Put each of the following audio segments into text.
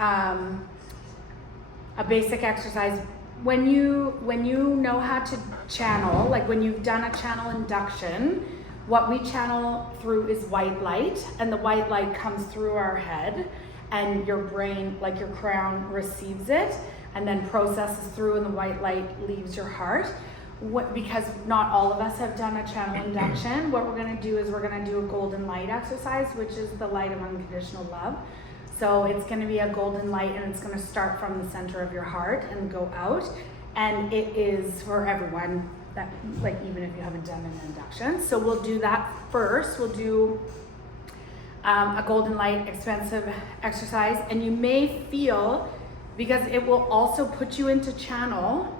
a basic exercise. When you know how to channel, like when you've done a channel induction, what we channel through is white light, and the white light comes through our head, and your brain, like your crown, receives it and then processes through, and the white light leaves your heart. Because not all of us have done a channel induction, what we're going to do is we're going to do a golden light exercise, which is the light of unconditional love. So it's going to be a golden light, and it's going to start from the center of your heart and go out. And it is for everyone, that, like, even if you haven't done an induction. So we'll do that first. We'll do a golden light expansive exercise, and you may feel, because it will also put you into channel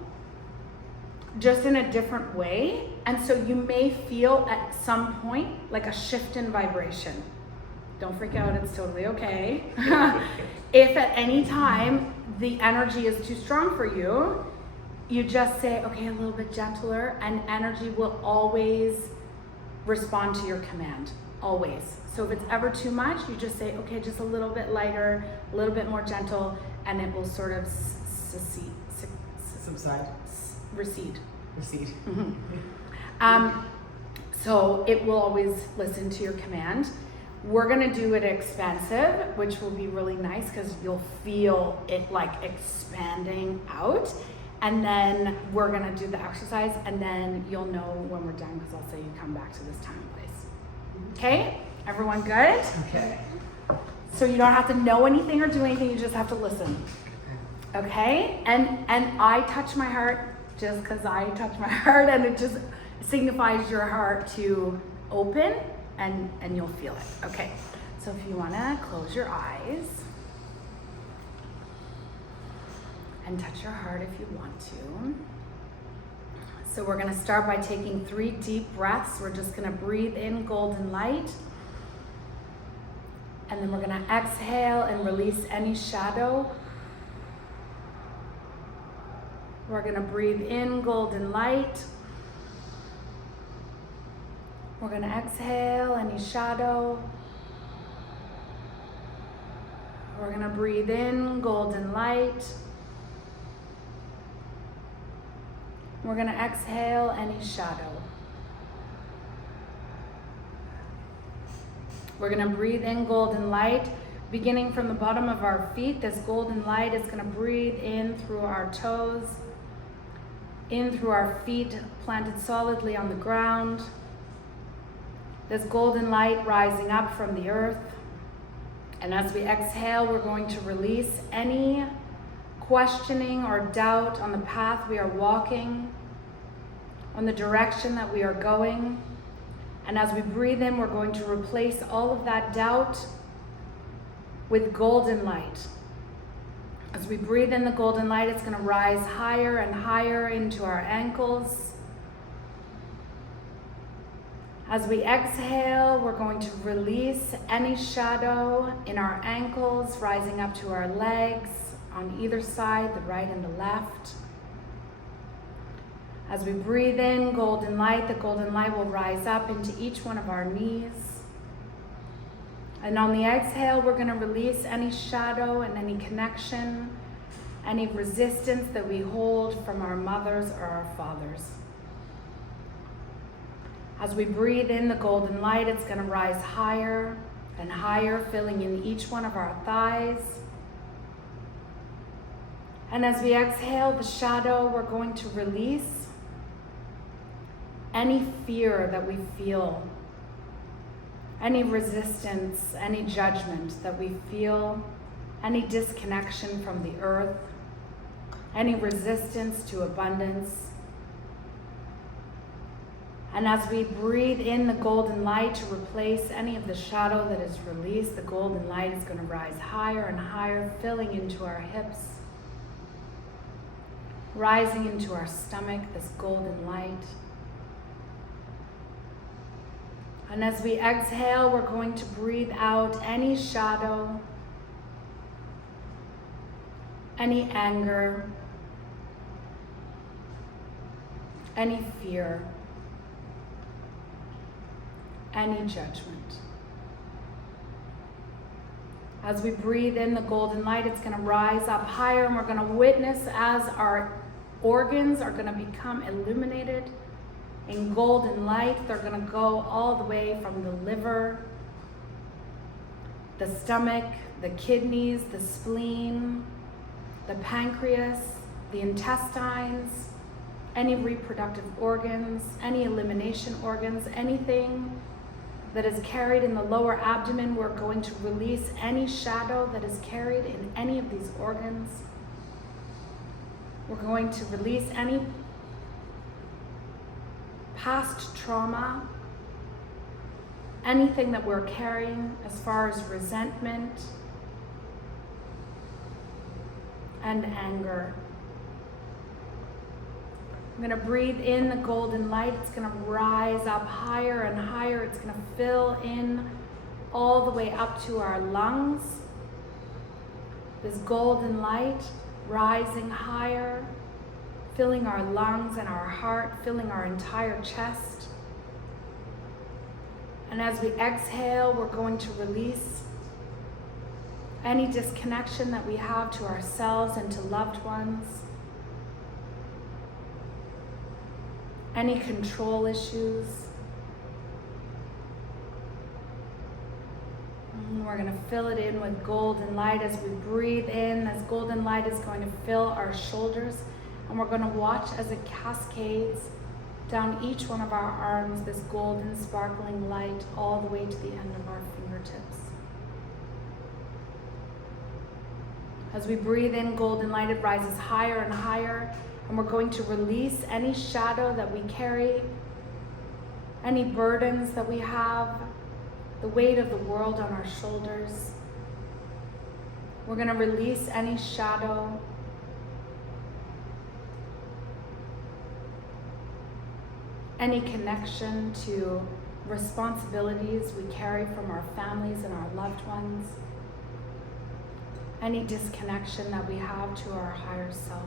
just in a different way. And so you may feel at some point like a shift in vibration. Don't freak out, it's totally okay. If at any time the energy is too strong for you, you just say, okay, a little bit gentler, and energy will always respond to your command, always. So if it's ever too much, you just say, okay, just a little bit lighter, a little bit more gentle, and it will sort of subside. Recede. Mm-hmm. So it will always listen to your command. We're gonna do it expansive, which will be really nice because you'll feel it like expanding out. And then we're gonna do the exercise, and then you'll know when we're done, because I'll say you come back to this time and place. Okay, everyone good? Okay. So you don't have to know anything or do anything, you just have to listen. Okay, and I touch my heart just because I touch my heart, and it just signifies your heart to open, and you'll feel it. Okay, so if you wanna close your eyes and touch your heart if you want to. So we're gonna start by taking 3 deep breaths. We're just gonna breathe in golden light, and then we're gonna exhale and release any shadow. We're gonna breathe in golden light. We're gonna exhale any shadow. We're gonna breathe in golden light. We're gonna exhale any shadow. We're gonna breathe in golden light, beginning from the bottom of our feet. This golden light is gonna breathe in through our toes, in through our feet, planted solidly on the ground. This golden light rising up from the earth. And as we exhale, we're going to release any questioning or doubt on the path we are walking, on the direction that we are going. And as we breathe in, we're going to replace all of that doubt with golden light. As we breathe in the golden light, it's going to rise higher and higher into our ankles. As we exhale, we're going to release any shadow in our ankles, rising up to our legs on either side, the right and the left. As we breathe in golden light, the golden light will rise up into each one of our knees. And on the exhale, we're going to release any shadow and any connection, any resistance that we hold from our mothers or our fathers. As we breathe in the golden light, it's going to rise higher and higher, filling in each one of our thighs. And as we exhale the shadow, we're going to release any fear that we feel, any resistance, any judgment that we feel, any disconnection from the earth, any resistance to abundance. And as we breathe in the golden light to replace any of the shadow that is released, the golden light is going to rise higher and higher, filling into our hips, rising into our stomach, this golden light. And as we exhale, we're going to breathe out any shadow, any anger, any fear, any judgment. As we breathe in the golden light, it's going to rise up higher, and we're going to witness as our organs are going to become illuminated in golden light. They're going to go all the way from the liver, the stomach, the kidneys, the spleen, the pancreas, the intestines, any reproductive organs, any elimination organs, anything that is carried in the lower abdomen. We're going to release any shadow that is carried in any of these organs. We're going to release any past trauma, anything that we're carrying as far as resentment and anger. I'm going to breathe in the golden light. It's going to rise up higher and higher. It's going to fill in all the way up to our lungs. This golden light rising higher, filling our lungs and our heart, filling our entire chest. And as we exhale, we're going to release any disconnection that we have to ourselves and to loved ones. Any control issues. And we're going to fill it in with golden light as we breathe in. This golden light is going to fill our shoulders, and we're going to watch as it cascades down each one of our arms, this golden sparkling light all the way to the end of our fingertips. As we breathe in golden light, it rises higher and higher. And we're going to release any shadow that we carry, any burdens that we have, the weight of the world on our shoulders. We're going to release any shadow. Any connection to responsibilities we carry from our families and our loved ones. Any disconnection that we have to our higher self.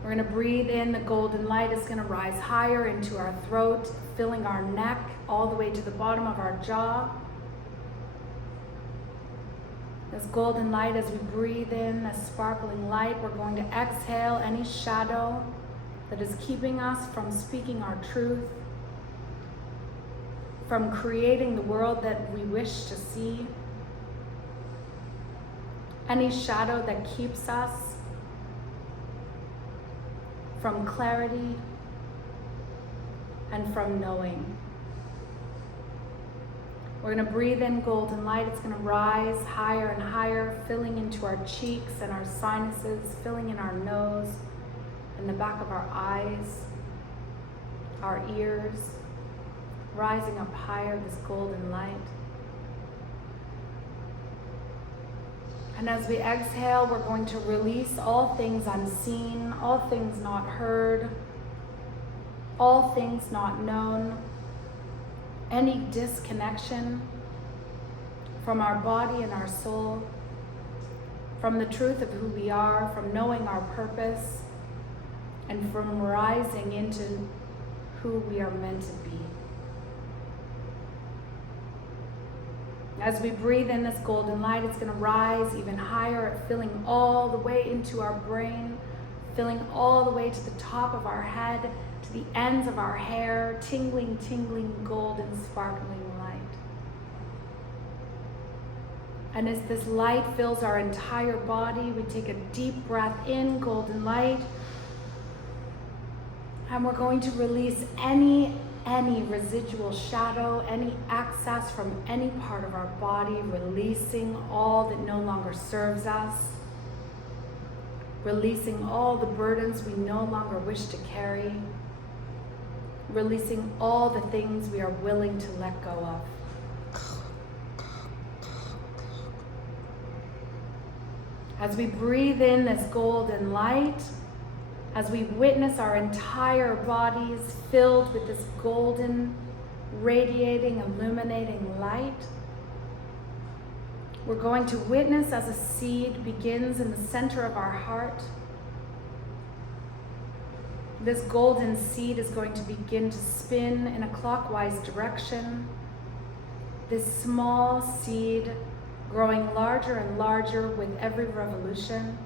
We're going to breathe in the golden light. It's going to rise higher into our throat, filling our neck all the way to the bottom of our jaw. This golden light, as we breathe in this sparkling light, we're going to exhale any shadow that is keeping us from speaking our truth, from creating the world that we wish to see. Any shadow that keeps us from clarity and from knowing. We're going to breathe in golden light. It's going to rise higher and higher, filling into our cheeks and our sinuses, filling in our nose, in the back of our eyes, our ears, rising up higher, this golden light. And as we exhale, we're going to release all things unseen, all things not heard, all things not known, any disconnection from our body and our soul, from the truth of who we are, from knowing our purpose, and from rising into who we are meant to be. As we breathe in this golden light, it's going to rise even higher, filling all the way into our brain, filling all the way to the top of our head, to the ends of our hair, tingling, tingling, golden, sparkling light. And as this light fills our entire body, we take a deep breath in, golden light, and we're going to release any residual shadow, any excess from any part of our body, releasing all that no longer serves us, releasing all the burdens we no longer wish to carry, releasing all the things we are willing to let go of. As we breathe in this golden light, as we witness our entire bodies filled with this golden, radiating, illuminating light, we're going to witness as a seed begins in the center of our heart. This golden seed is going to begin to spin in a clockwise direction, This small seed growing larger and larger with every revolution.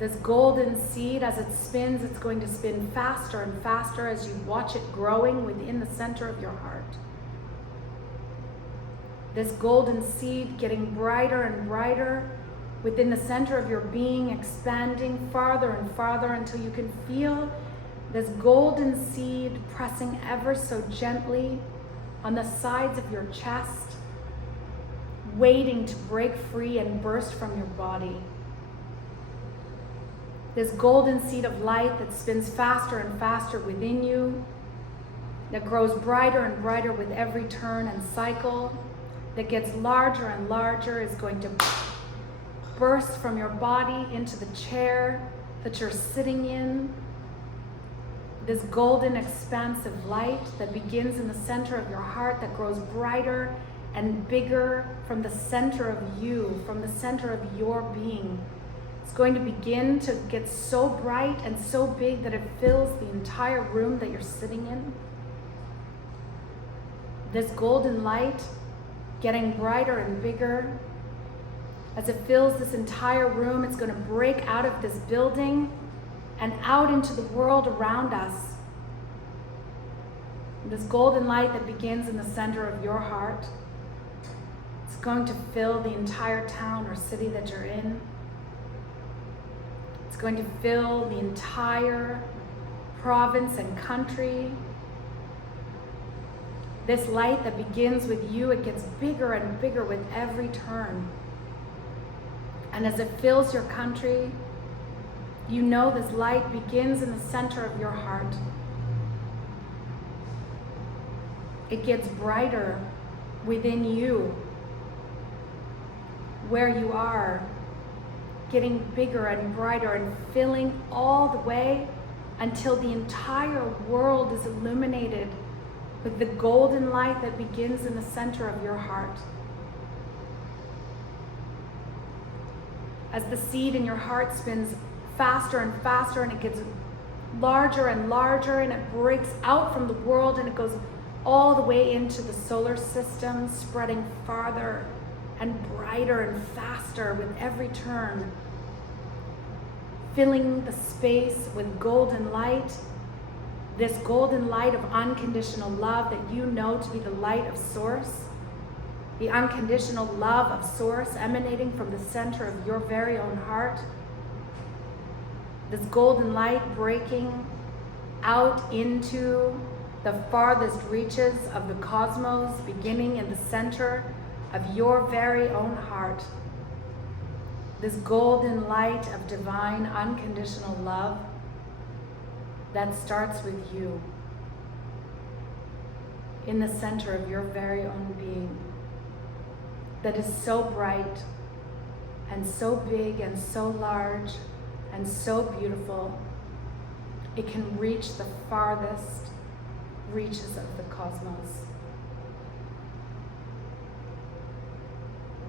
This golden seed, as it spins, it's going to spin faster and faster as you watch it growing within the center of your heart. This golden seed getting brighter and brighter within the center of your being, expanding farther and farther until you can feel this golden seed pressing ever so gently on the sides of your chest, waiting to break free and burst from your body. This golden seed of light that spins faster and faster within you, that grows brighter and brighter with every turn and cycle, that gets larger and larger, is going to burst from your body into the chair that you're sitting in. This golden expansive light that begins in the center of your heart, that grows brighter and bigger from the center of you, from the center of your being. It's going to begin to get so bright and so big that it fills the entire room that you're sitting in. This golden light getting brighter and bigger. As it fills this entire room, it's going to break out of this building and out into the world around us. This golden light that begins in the center of your heart, it's going to fill the entire town or city that you're in. It's going to fill the entire province and country. This light that begins with you, it gets bigger and bigger with every turn. And as it fills your country, you know this light begins in the center of your heart. It gets brighter within you, where you are, getting bigger and brighter and filling all the way until the entire world is illuminated with the golden light that begins in the center of your heart. As the seed in your heart spins faster and faster, and it gets larger and larger, and it breaks out from the world, and it goes all the way into the solar system, spreading farther and brighter and faster with every turn, filling the space with golden light, this golden light of unconditional love that you know to be the light of Source, the unconditional love of Source emanating from the center of your very own heart. This golden light breaking out into the farthest reaches of the cosmos, beginning in the center of your very own heart. This golden light of divine unconditional love that starts with you, in the center of your very own being, that is so bright and so big and so large and so beautiful, it can reach the farthest reaches of the cosmos.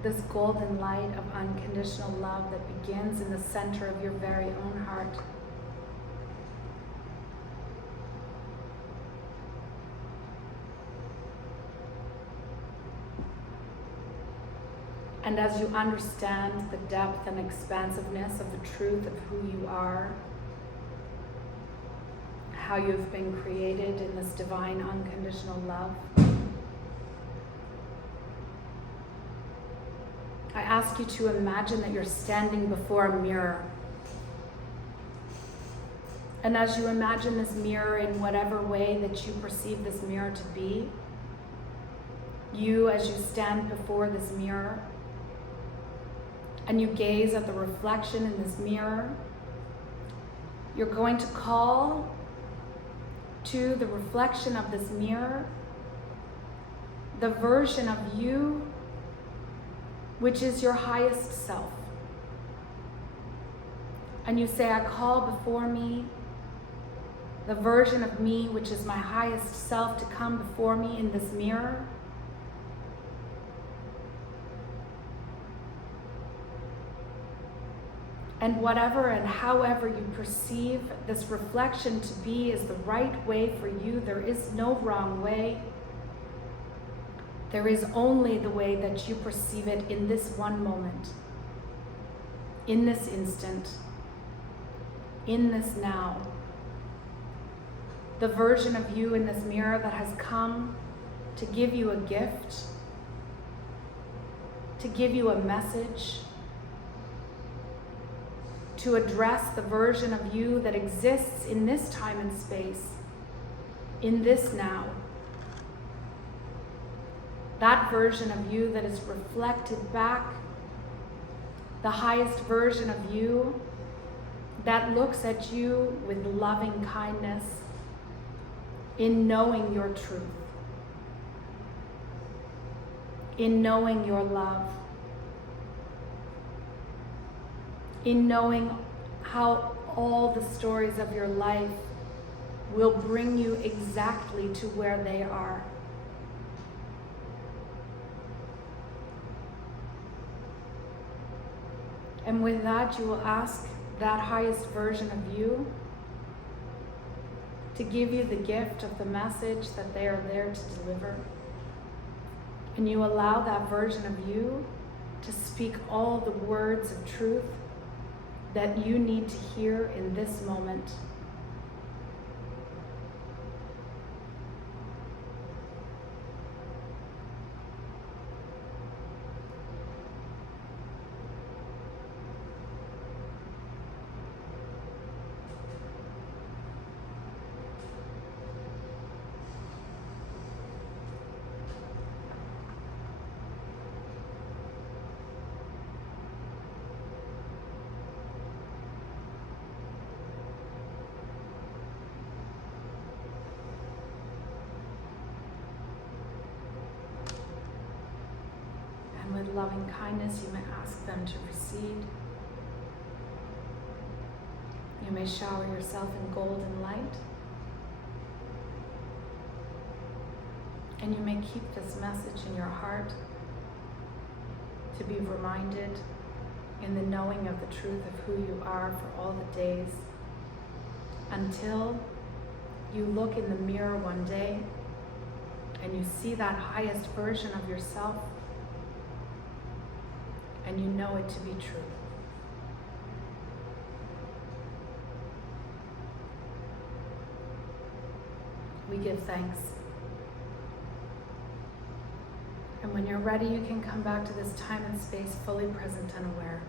This golden light of unconditional love that begins in the center of your very own heart. And as you understand the depth and expansiveness of the truth of who you are, how you've been created in this divine unconditional love, I ask you to imagine that you're standing before a mirror. And as you imagine this mirror in whatever way that you perceive this mirror to be, you, as you stand before this mirror, and you gaze at the reflection in this mirror, you're going to call to the reflection of this mirror the version of you which is your highest self. And you say, I call before me the version of me which is my highest self to come before me in this mirror. And whatever and however you perceive this reflection to be is the right way for you. There is no wrong way. There is only the way that you perceive it in this one moment, in this instant, in this now. The version of you in this mirror that has come to give you a gift, to give you a message, to address the version of you that exists in this time and space, in this now. That version of you that is reflected back, the highest version of you that looks at you with loving kindness in knowing your truth, in knowing your love, in knowing how all the stories of your life will bring you exactly to where they are. And with that, you will ask that highest version of you to give you the gift of the message that they are there to deliver. And you allow that version of you to speak all the words of truth that you need to hear in this moment. With loving kindness, you may ask them to recede. You may shower yourself in golden light. And you may keep this message in your heart to be reminded in the knowing of the truth of who you are for all the days, until you look in the mirror one day and you see that highest version of yourself and you know it to be true. We give thanks. And when you're ready, you can come back to this time and space fully present and aware.